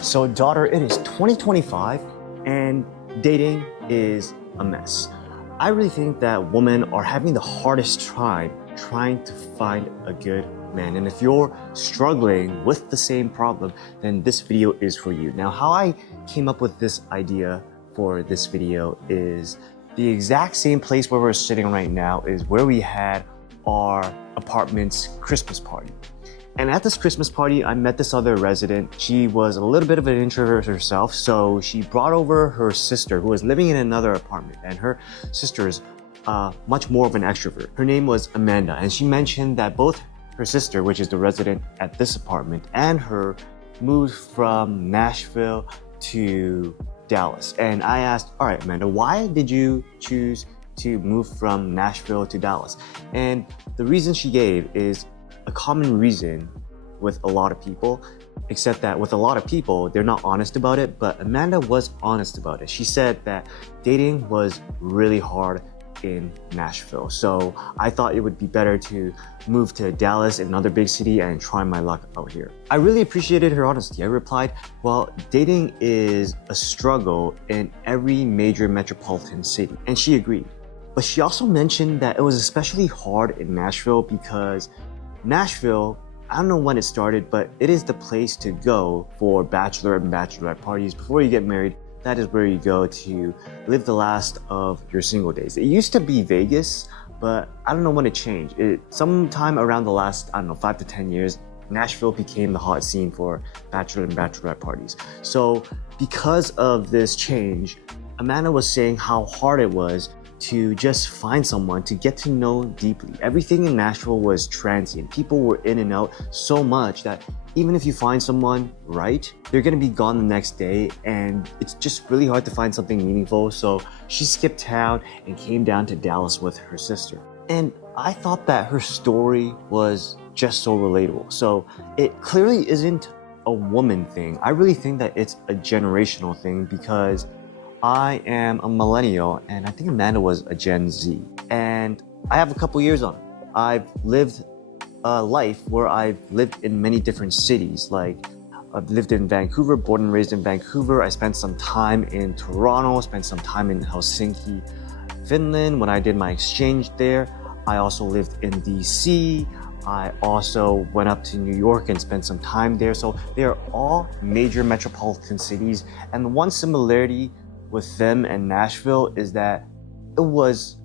So daughter, it is 2025 and dating is a mess. I really think that women are having the hardest time trying to find a good man. And if you're struggling with the same problem, then this video is for you. Now, how I came up with this idea for this video is the exact same place where we're sitting right now is where we had our apartment's Christmas party. And at this Christmas party, I met this other resident. She was a little bit of an introvert herself, so she brought over her sister who was living in another apartment, and her sister is much more of an extrovert. Her name was Amanda, and she mentioned that both her sister, which is the resident at this apartment, and her moved from Nashville to Dallas. And I asked, all right, Amanda, why did you choose to move from Nashville to Dallas? And the reason she gave is a common reason with a lot of people, except that with a lot of people, they're not honest about it, but Amanda was honest about it. She said that dating was really hard in Nashville. So I thought it would be better to move to Dallas, another big city, and try my luck out here. I really appreciated her honesty. I replied, well, dating is a struggle in every major metropolitan city. And she agreed. But she also mentioned that it was especially hard in Nashville because Nashville, I don't know when it started, but it is the place to go for bachelor and bachelorette parties. Before you get married, that is where you go to live the last of your single days. It used to be Vegas, but I don't know when it changed. Sometime around the last, 5 to 10 years, Nashville became the hot scene for bachelor and bachelorette parties. So because of this change, Amanda was saying how hard it was to just find someone to get to know deeply. Everything in Nashville was transient. People were in and out so much that even if you find someone right, they're gonna be gone the next day, and it's just really hard to find something meaningful. So she skipped town and came down to Dallas with her sister. And I thought that her story was just so relatable. So it clearly isn't a woman thing. I really think that it's a generational thing because I am a millennial, and I think Amanda was a Gen Z. And I have a couple years on it. I've lived a life where I've lived in many different cities. Like, I've lived in Vancouver, born and raised in Vancouver. I spent some time in Toronto, spent some time in Helsinki, Finland when I did my exchange there. I also lived in DC. I also went up to New York and spent some time there. So they are all major metropolitan cities. And the one similarity with them and Nashville is that it was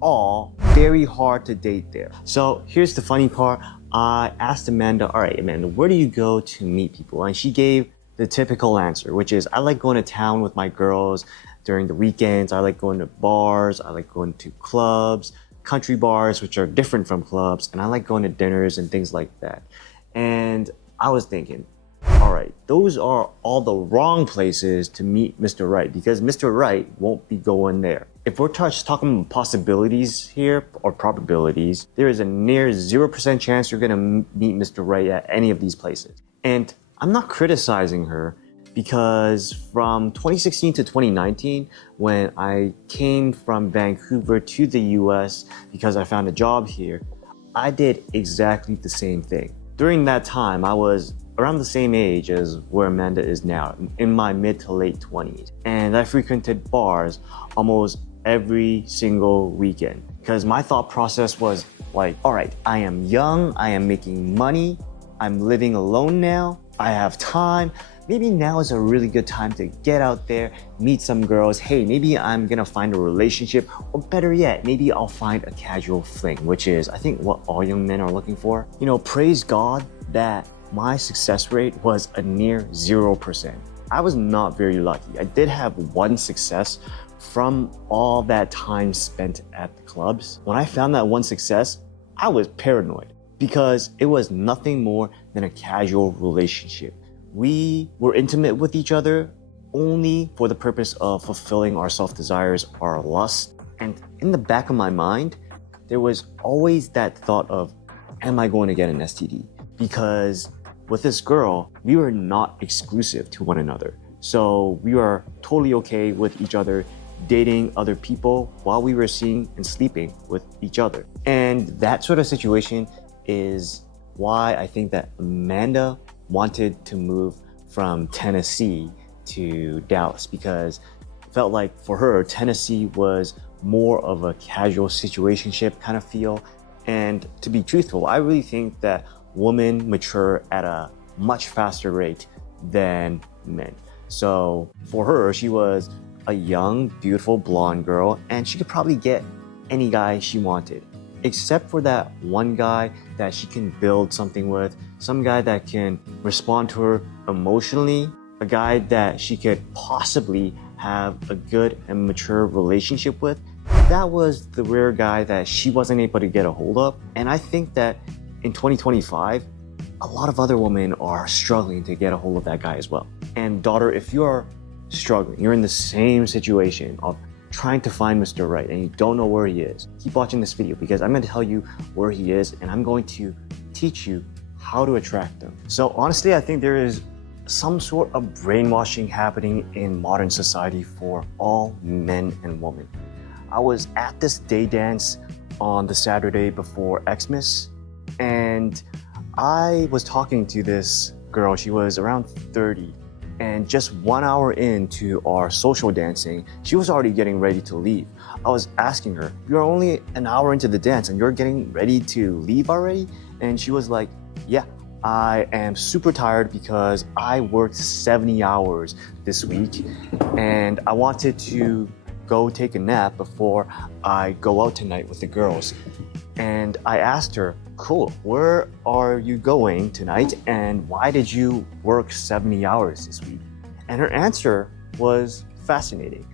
all very hard to date there. So here's the funny part. I asked Amanda, all right, Amanda, where do you go to meet people? And she gave the typical answer, which is, I like going to town with my girls during the weekends. I like going to bars. I like going to clubs, country bars, which are different from clubs. And I like going to dinners and things like that. And I was thinking, all right, those are all the wrong places to meet Mr. Right, because Mr. Right won't be going there. If we're talking possibilities here, or probabilities, there is a near 0% chance you're gonna meet Mr. Right at any of these places. And I'm not criticizing her, because from 2016 to 2019, when I came from Vancouver to the US because I found a job here, I did exactly the same thing. During that time, I was around the same age as where Amanda is now, in my mid to late 20s. And I frequented bars almost every single weekend because my thought process was like, all right, I am young, I am making money, I'm living alone now, I have time. Maybe now is a really good time to get out there, meet some girls. Hey, maybe I'm gonna find a relationship, or better yet, maybe I'll find a casual fling, which is, I think, what all young men are looking for. You know, praise God that my success rate was a near 0%. I was not very lucky. I did have one success from all that time spent at the clubs. When I found that one success, I was paranoid because it was nothing more than a casual relationship. We were intimate with each other only for the purpose of fulfilling our self-desires, our lust. And in the back of my mind, there was always that thought of, am I going to get an STD? Because with this girl, we were not exclusive to one another. So we were totally okay with each other dating other people while we were seeing and sleeping with each other. And that sort of situation is why I think that Amanda wanted to move from Tennessee to Dallas because it felt like for her, Tennessee was more of a casual situationship kind of feel. And to be truthful, I really think that women mature at a much faster rate than men. So for her, she was a young, beautiful blonde girl, and she could probably get any guy she wanted, except for that one guy that she can build something with, some guy that can respond to her emotionally, a guy that she could possibly have a good and mature relationship with. That was the rare guy that she wasn't able to get a hold of. And I think that in 2025, a lot of other women are struggling to get a hold of that guy as well. And daughter, if you are struggling, you're in the same situation of trying to find Mr. Right and you don't know where he is, keep watching this video because I'm going to tell you where he is and I'm going to teach you how to attract him. So honestly, I think there is some sort of brainwashing happening in modern society for all men and women. I was at this day dance on the Saturday before Xmas, and I was talking to this girl. She was around 30, and just 1 hour into our social dancing, she was already getting ready to leave. I was asking her, "You're only an hour into the dance and you're getting ready to leave already?" And she was like, "Yeah, I am super tired because I worked 70 hours this week and I wanted to go take a nap before I go out tonight with the girls." And I asked her, "Cool, where are you going tonight and why did you work 70 hours this week?" And her answer was fascinating.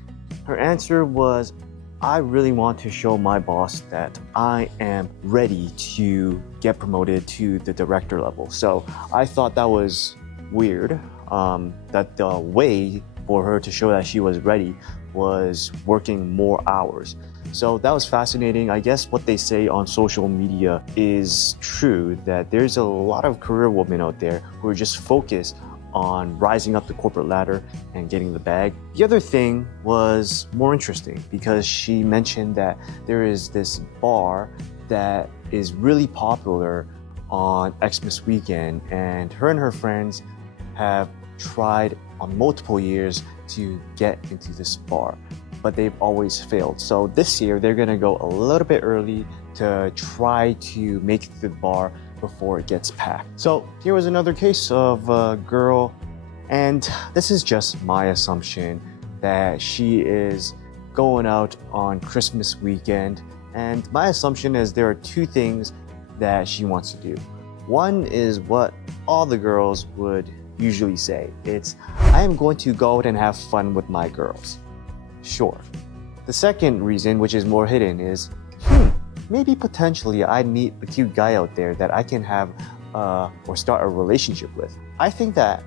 Her answer was, "I really want to show my boss that I am ready to get promoted to the director level." So I thought that was weird, that the way for her to show that she was ready was working more hours. So that was fascinating. I guess what they say on social media is true, that there's a lot of career women out there who are just focused on rising up the corporate ladder and getting the bag. The other thing was more interesting because she mentioned that there is this bar that is really popular on Xmas weekend, and her friends have tried on multiple years to get into this bar, but they've always failed. So this year they're gonna go a little bit early to try to make it to the bar before it gets packed. So here was another case of a girl, and this is just my assumption, that she is going out on Christmas weekend. And my assumption is there are two things that she wants to do. One is what all the girls would usually say. It's, "I am going to go out and have fun with my girls." Sure. The second reason, which is more hidden, is, maybe potentially I'd meet a cute guy out there that I can have or start a relationship with. I think that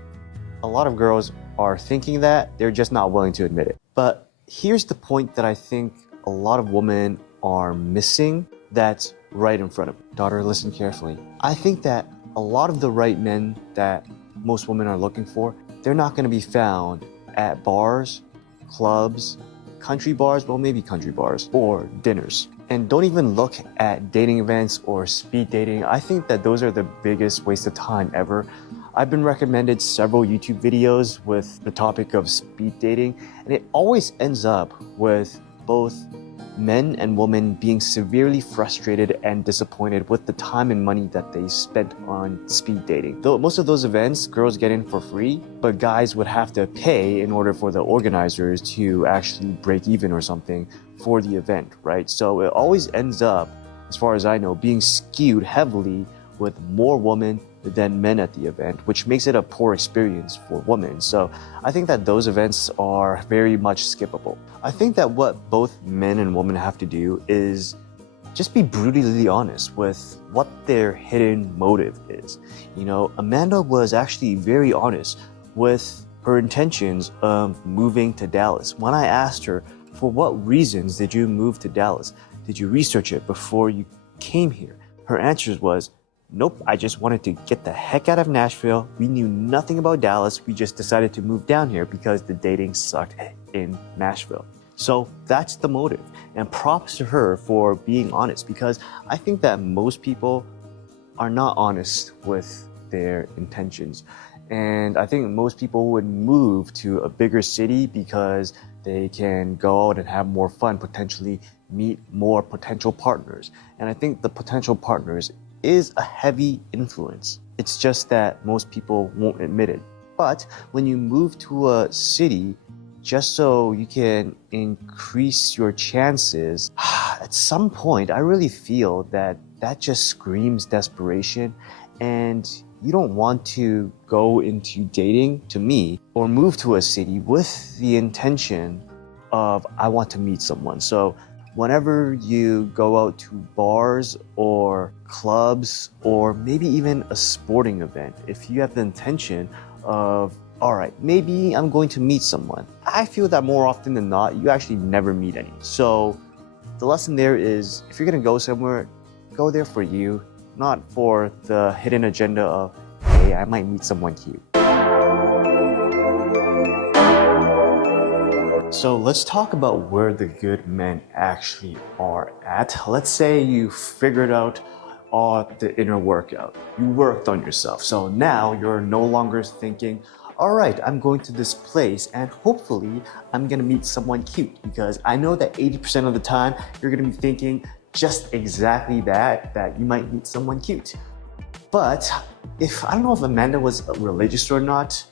a lot of girls are thinking that, they're just not willing to admit it. But here's the point that I think a lot of women are missing that's right in front of them. Daughter, listen carefully. I think that a lot of the right men that most women are looking for, they're not going to be found at bars, clubs, country bars, well, maybe country bars, or dinners. And don't even look at dating events or speed dating. I think that those are the biggest waste of time ever. I've been recommended several YouTube videos with the topic of speed dating, and it always ends up with both men and women being severely frustrated and disappointed with the time and money that they spent on speed dating. Though most of those events, girls get in for free, but guys would have to pay in order for the organizers to actually break even or something for the event, right? So it always ends up, as far as I know, being skewed heavily with more women than men at the event, which makes it a poor experience for women. So I think that those events are very much skippable. I think that what both men and women have to do is just be brutally honest with what their hidden motive is. You know, Amanda was actually very honest with her intentions of moving to Dallas. When I asked her, for what reasons did you move to Dallas? Did you research it before you came here? Her answer was, nope, I just wanted to get the heck out of Nashville. We knew nothing about Dallas. We just decided to move down here because the dating sucked in Nashville. So that's the motive. And props to her for being honest, because I think that most people are not honest with their intentions. And I think most people would move to a bigger city because they can go out and have more fun, potentially meet more potential partners. And I think the potential partners is a heavy influence. It's just that most people won't admit it. But when you move to a city, just so you can increase your chances, at some point, I really feel that that just screams desperation, and you don't want to go into dating, to me, or move to a city with the intention of, I want to meet someone. So whenever you go out to bars or clubs or maybe even a sporting event, if you have the intention of, all right, maybe I'm going to meet someone, I feel that more often than not, you actually never meet any. So the lesson there is, if you're gonna go somewhere, go there for you, not for the hidden agenda of, hey, I might meet someone cute. So let's talk about where the good men actually are at. Let's say you figured out all the inner workout. You worked on yourself. So now you're no longer thinking, all right, I'm going to this place and hopefully I'm gonna meet someone cute, because I know that 80% of the time you're gonna be thinking just exactly that you might meet someone cute. But I don't know if Amanda was religious or not,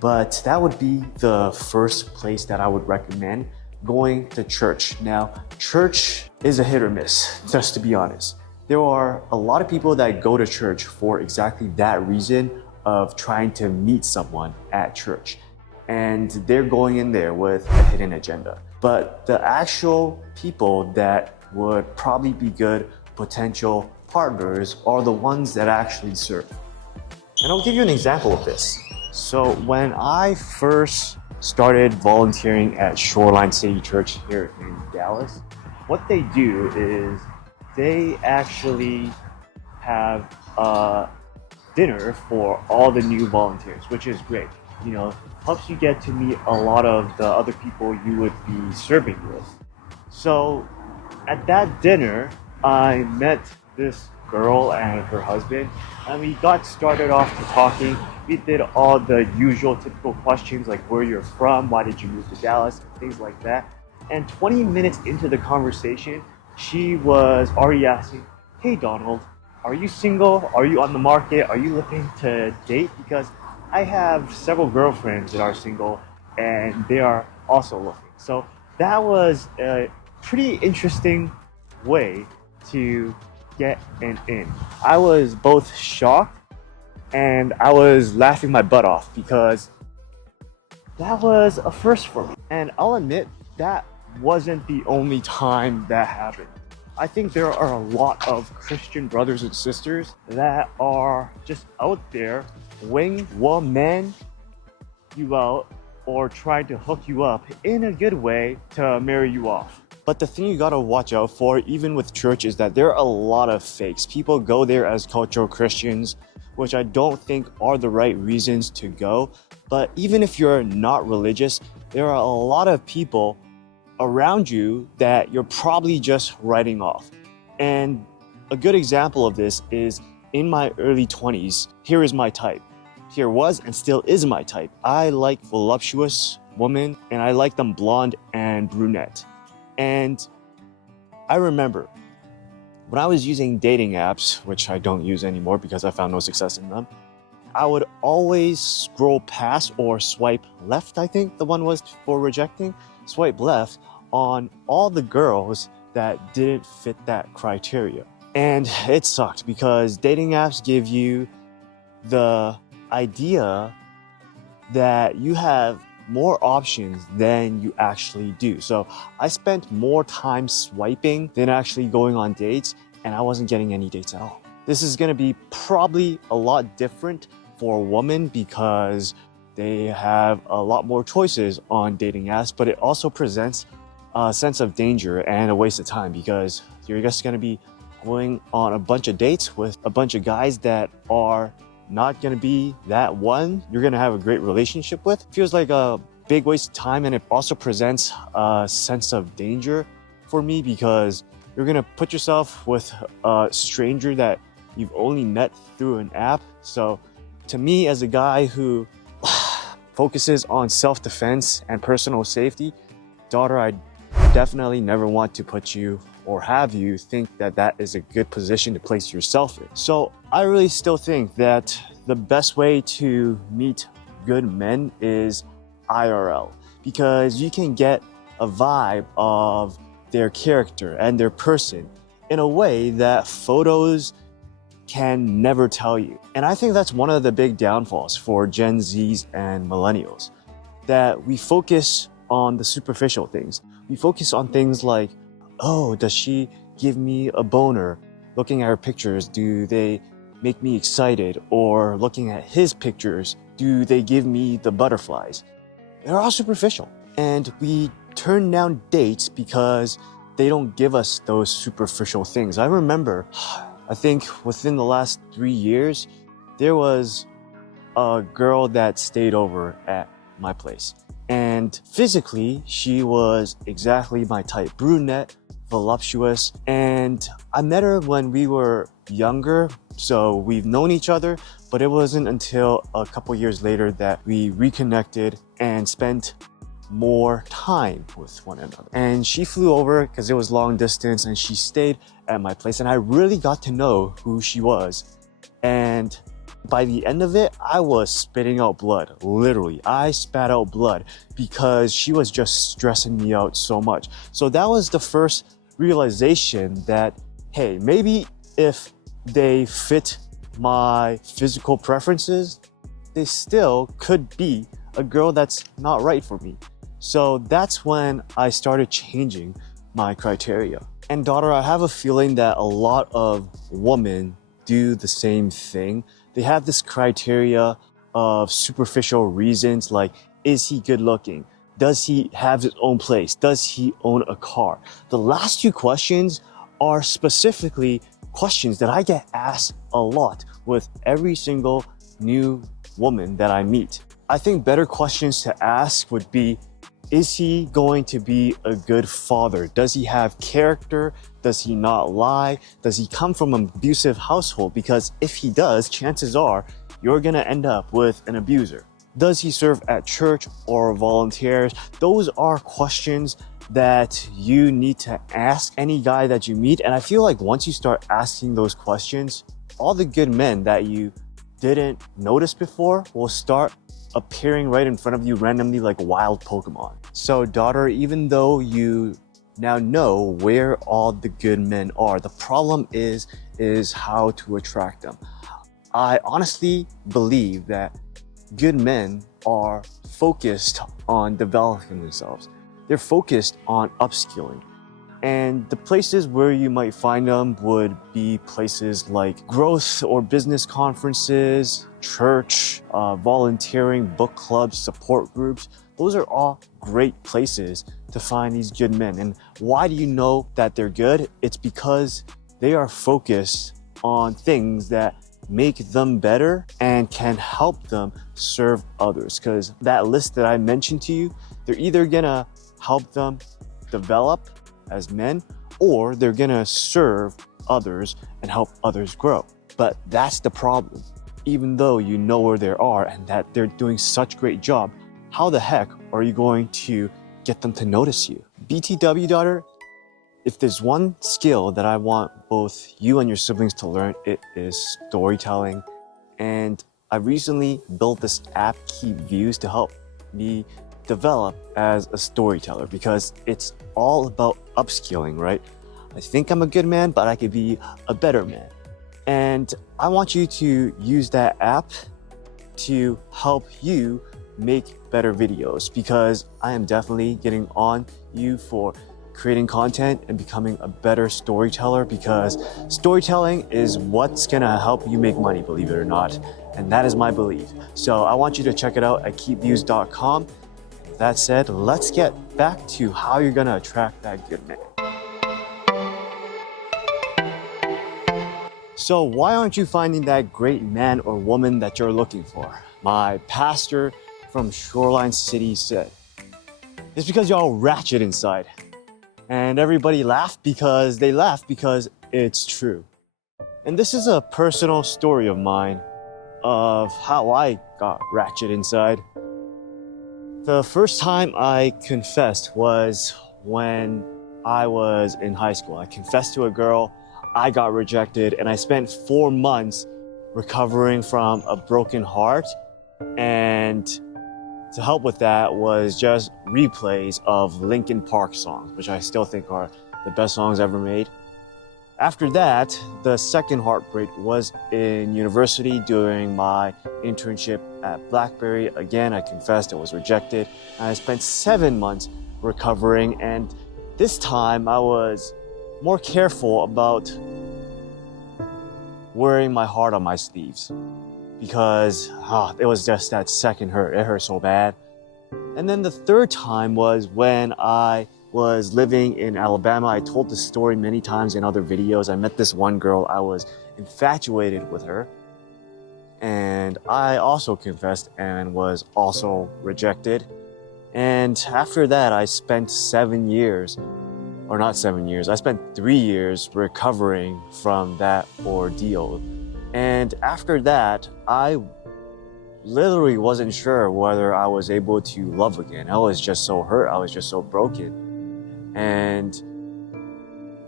but that would be the first place that I would recommend, going to church. Now, church is a hit or miss, just to be honest. There are a lot of people that go to church for exactly that reason of trying to meet someone at church. And they're going in there with a hidden agenda. But the actual people that would probably be good potential partners are the ones that actually serve. And I'll give you an example of this. So when I first started volunteering at Shoreline City Church here in Dallas, what they do is they actually have a dinner for all the new volunteers, which is great. You know, helps you get to meet a lot of the other people you would be serving with. So at that dinner, I met this girl and her husband, and we got started off to talking. We did all the usual typical questions like where you're from, why did you move to Dallas, things like that. And 20 minutes into the conversation, she was already asking, hey Donald, are you single? Are you on the market? Are you looking to date? Because I have several girlfriends that are single and they are also looking. So that was a pretty interesting way to get an in. I was both shocked and I was laughing my butt off because that was a first for me. And I'll admit that wasn't the only time that happened. I think there are a lot of Christian brothers and sisters that are just out there wing woman you out or trying to hook you up in a good way to marry you off. But the thing you gotta watch out for, even with church, is that there are a lot of fakes. People go there as cultural Christians, which I don't think are the right reasons to go. But even if you're not religious, there are a lot of people around you that you're probably just writing off. And a good example of this is in my early 20s, here is my type. Here was and still is my type. I like voluptuous women and I like them blonde and brunette. And I remember when I was using dating apps, which I don't use anymore because I found no success in them, I would always scroll past or swipe left, I think the one was for rejecting, swipe left on all the girls that didn't fit that criteria. And it sucked because dating apps give you the idea that you have more options than you actually do. So I spent more time swiping than actually going on dates, and I wasn't getting any dates at all. This is gonna be probably a lot different for a woman because they have a lot more choices on dating apps, but it also presents a sense of danger and a waste of time because you're just gonna be going on a bunch of dates with a bunch of guys that are not gonna be that one you're gonna have a great relationship with. Feels like a big waste of time, and it also presents a sense of danger for me because you're gonna put yourself with a stranger that you've only met through an app. So To me, as a guy who focuses on self-defense and personal safety, daughter, I definitely never want to put you or have you think that that is a good position to place yourself in. So I really still think that the best way to meet good men is IRL, because you can get a vibe of their character and their person in a way that photos can never tell you. And I think that's one of the big downfalls for Gen Zs and millennials, that we focus on the superficial things. We focus on things like, oh, does she give me a boner? Looking at her pictures, do they make me excited? Or looking at his pictures, do they give me the butterflies? They're all superficial. And we turn down dates because they don't give us those superficial things. I remember, I think within the last 3 years, there was a girl that stayed over at my place. And physically, she was exactly my type. Brunette, voluptuous. And I met her when we were younger, so we've known each other, but it wasn't until a couple years later that we reconnected and spent more time with one another. And she flew over because it was long distance, and she stayed at my place, and I really got to know who she was. And by the end of it, I was spitting out blood. Literally, I spat out blood because she was just stressing me out so much. So that was the first realization that, hey, maybe if they fit my physical preferences, they still could be a girl that's not right for me. So that's when I started changing my criteria. And daughter, I have a feeling that a lot of women do the same thing. They have this criteria of superficial reasons like, is he good looking? Does he have his own place? Does he own a car? The last two questions are specifically questions that I get asked a lot with every single new woman that I meet. I think better questions to ask would be, is he going to be a good father? Does he have character? Does he not lie? Does he come from an abusive household? Because if he does, chances are you're gonna end up with an abuser. Does he serve at church or volunteers? Those are questions that you need to ask any guy that you meet. And I feel like once you start asking those questions, all the good men that you didn't notice before will start appearing right in front of you randomly like wild Pokemon. So daughter, even though you now know where all the good men are, the problem is how to attract them. I honestly believe that good men are focused on developing themselves. They're focused on upskilling. And the places where you might find them would be places like growth or business conferences, church, volunteering, book clubs, support groups. Those are all great places to find these good men. And why do you know that they're good? It's because they are focused on things that make them better and can help them serve others. Because that list that I mentioned to you, they're either gonna help them develop as men, or they're gonna serve others and help others grow. But that's the problem. Even though you know where they are and that they're doing such a great job, how the heck are you going to get them to notice you? BTW daughter, if there's one skill that I want both you and your siblings to learn, it is storytelling. And I recently built this app, Keep Views, to help me develop as a storyteller, because it's all about upskilling, right? I think I'm a good man, but I could be a better man. And I want you to use that app to help you make better videos, because I am definitely getting on you for creating content and becoming a better storyteller, because storytelling is what's gonna help you make money, believe it or not. And that is my belief. So I want you to check it out at keepviews.com. That said, let's get back to how you're gonna attract that good man. So why aren't you finding that great man or woman that you're looking for? My pastor from Shoreline City said, it's because y'all ratchet inside. And everybody laughed because it's true. And this is a personal story of mine. of how I got ratchet inside. The first time I confessed was when I was in high school. I confessed to a girl, I got rejected, and I spent 4 months recovering from a broken heart. And to help with that was just replays of Linkin Park songs, which I still think are the best songs ever made. After that, the second heartbreak was in university during my internship at BlackBerry. Again, I confessed I was rejected. I spent 7 months recovering, and this time I was more careful about wearing my heart on my sleeves because it was just that second hurt. It hurt so bad. And then the third time was when I was living in Alabama. I told this story many times in other videos. I met this one girl. I was infatuated with her. And I also confessed and was also rejected. And after that, I spent 7 years, or not 7 years, I spent 3 years recovering from that ordeal. And after that, I literally wasn't sure whether I was able to love again. I was just so hurt. I was just so broken. And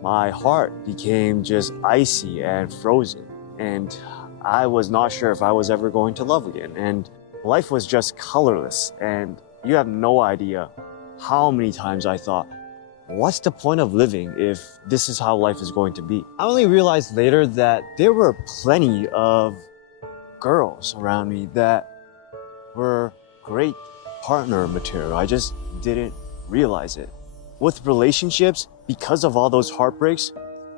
my heart became just icy and frozen. And I was not sure if I was ever going to love again. And life was just colorless. And you have no idea how many times I thought, what's the point of living if this is how life is going to be? I only realized later that there were plenty of girls around me that were great partner material. I just didn't realize it. With relationships, because of all those heartbreaks,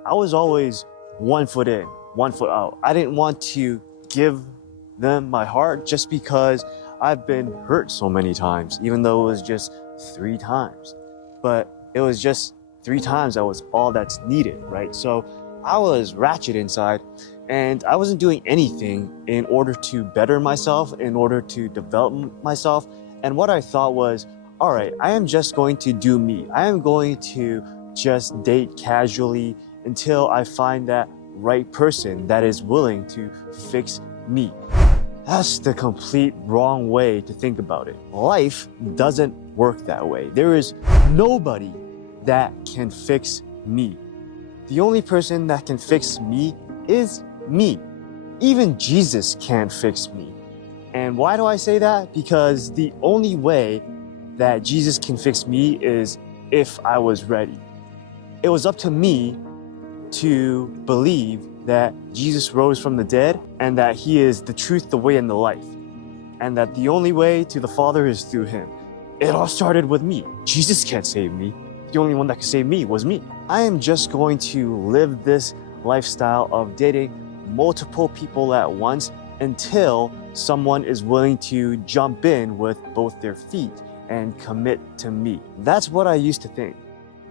I was always 1 foot in, 1 foot out. I didn't want to give them my heart just because I've been hurt so many times, even though it was just 3 times. But it was just 3 times that was all that's needed, right? So I was ratchet inside and I wasn't doing anything in order to better myself, in order to develop myself. And what I thought was, all right, I am just going to do me. I am going to just date casually until I find that right person that is willing to fix me. That's the complete wrong way to think about it. Life doesn't work that way. There is nobody that can fix me. The only person that can fix me is me. Even Jesus can't fix me. And why do I say that? Because the only way that Jesus can fix me is if I was ready. It was up to me to believe that Jesus rose from the dead and that he is the truth, the way, and the life. And that the only way to the Father is through him. It all started with me. Jesus can't save me. The only one that could save me was me. I am just going to live this lifestyle of dating multiple people at once until someone is willing to jump in with both their feet and commit to me. That's what I used to think.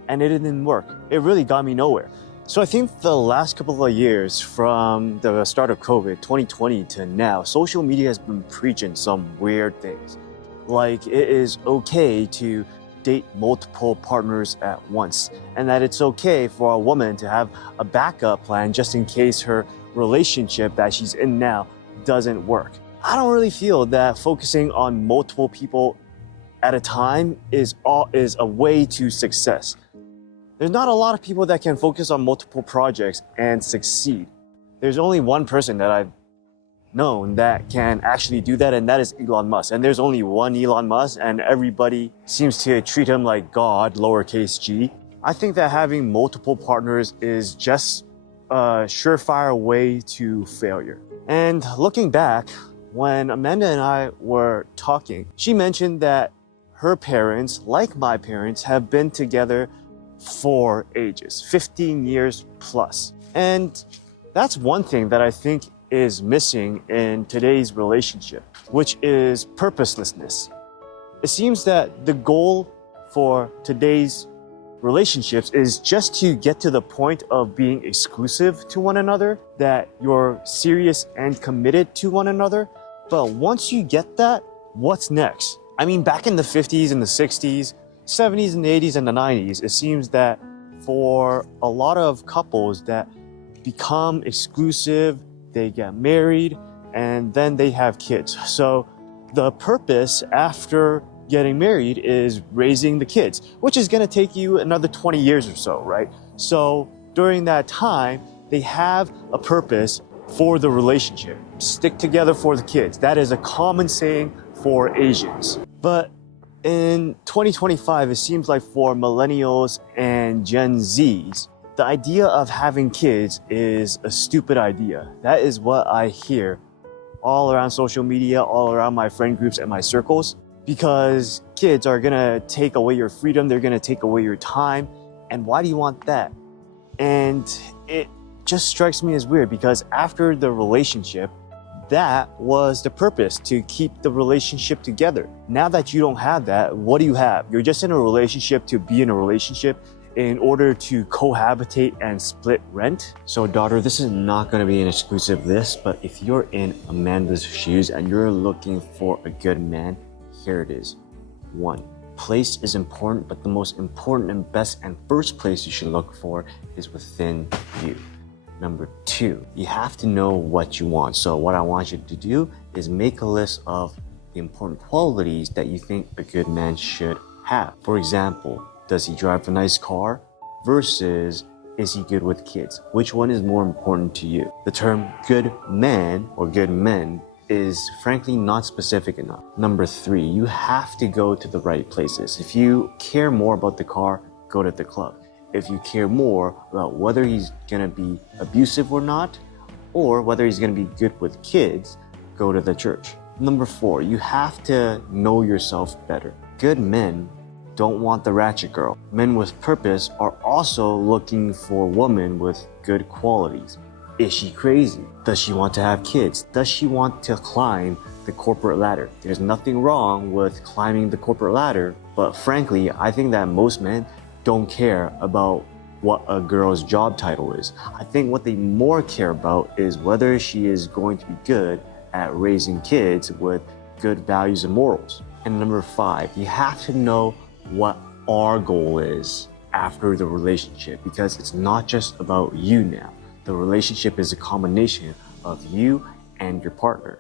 And it didn't work. It really got me nowhere. So I think the last couple of years, from the start of COVID, 2020 to now, social media has been preaching some weird things. Like it is okay to date multiple partners at once, and that it's okay for a woman to have a backup plan just in case her relationship that she's in now doesn't work. I don't really feel that focusing on multiple people at a time is a way to success. There's not a lot of people that can focus on multiple projects and succeed. There's only one person that I've known that can actually do that, and that is Elon Musk. And there's only one Elon Musk, and everybody seems to treat him like God, lowercase g. I think that having multiple partners is just a surefire way to failure. And looking back, when Amanda and I were talking, she mentioned that her parents, like my parents, have been together for ages, 15 years plus. And that's one thing that I think is missing in today's relationship, which is purposelessness. It seems that the goal for today's relationships is just to get to the point of being exclusive to one another, that you're serious and committed to one another. But once you get that, what's next? I mean, back in the 50s and the 60s, 70s and the 80s and the 90s, it seems that for a lot of couples that become exclusive, they get married, and then they have kids. So the purpose after getting married is raising the kids, which is going to take you another 20 years or so, right? So during that time, they have a purpose for the relationship. Stick together for the kids. That is a common saying for Asians. But in 2025, it seems like for millennials and Gen Zs, the idea of having kids is a stupid idea. That is what I hear all around social media, all around my friend groups and my circles, because kids are gonna take away your freedom, they're gonna take away your time, and why do you want that? And it just strikes me as weird because after the relationship, that was the purpose, to keep the relationship together. Now that you don't have that, what do you have? You're just in a relationship to be in a relationship in order to cohabitate and split rent. So daughter, this is not gonna be an exclusive list, but if you're in Amanda's shoes and you're looking for a good man, here it is. 1. Place is important, but the most important and best and first place you should look for is within you. Number 2, you have to know what you want. So what I want you to do is make a list of the important qualities that you think a good man should have. For example, does he drive a nice car versus is he good with kids? Which one is more important to you? The term good man or good men is frankly not specific enough. Number 3, you have to go to the right places. If you care more about the car, go to the club. If you care more about whether he's gonna be abusive or not, or whether he's gonna be good with kids, go to the church. Number 4, you have to know yourself better. Good men don't want the ratchet girl. Men with purpose are also looking for women with good qualities. Is she crazy? Does she want to have kids? Does she want to climb the corporate ladder? There's nothing wrong with climbing the corporate ladder, but frankly, I think that most men don't care about what a girl's job title is. I think what they more care about is whether she is going to be good at raising kids with good values and morals. And number 5, you have to know what our goal is after the relationship, because it's not just about you now. The relationship is a combination of you and your partner.